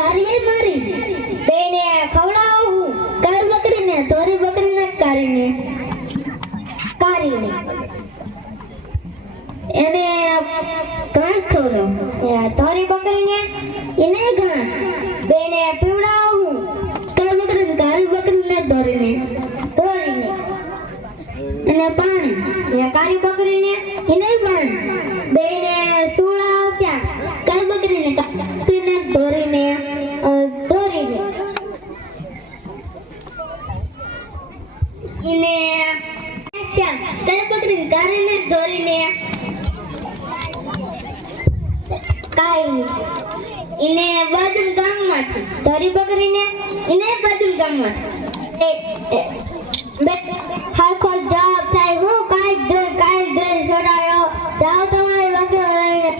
તારી મારી બેને ખવડાવું કાલ બકરીને તોરી બકરીને કારીને કારીને એને ઘાસ ખવડાવ તોરી બકરીને એને ઘાસ બેને પીવડાવું કાલ બકરીને કારી બકરીને તોરીને તોરીને અને પાણી કારી બકરીને એને પાણી. બકરીને કાઢીને ધોરીને કાઈ એને બાજુ ગામમાંથી ધરી બકરીને ગામમાંથી. એ એ, બે હરખો જવાબ થાય હું કાઈ દે કાઈ દે છોડાયો જાઓ તમારી બકરી લઈને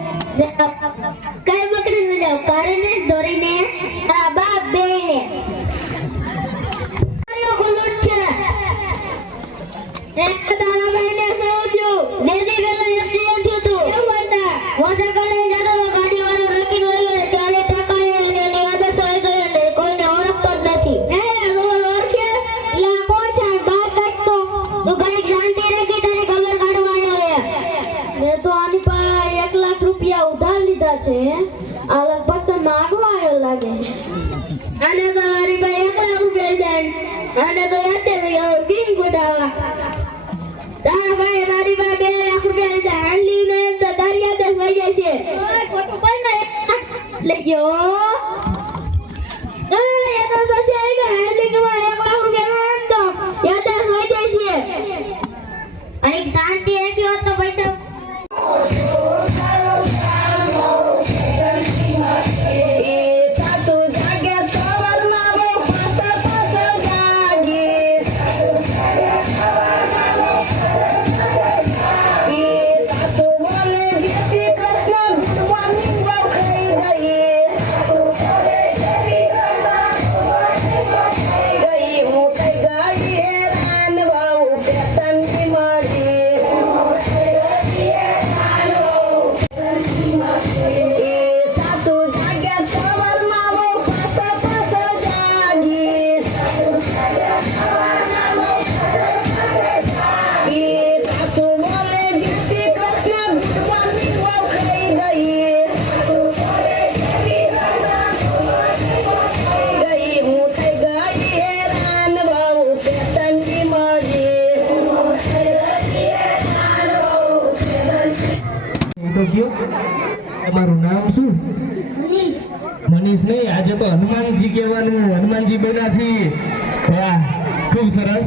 મેં તો આની પાસે એક લાખ રૂપિયા ઉધાર લીધા છે આ લગભગ તો માગવા આવ્યો લાગે અને તો મારી પાસે એક લાખ રૂપિયા છે અને તો યાદ છે કે બિન ગોડાવા તારા ભાઈ મારી પાસે બે લાખ રૂપિયા છે હાંડલી ને તો દરિયા દસ વહી જાય છે ઓય, ખોટું બોલ ને લઈ ગયો એ એ તો પછી આવી ગયા okay. તમારું નામ શું? મનીષ. નહીં આજે તો હનુમાનજી કહેવાનું હનુમાનજી બન્યા છીએ. વાહ ખૂબ સરસ.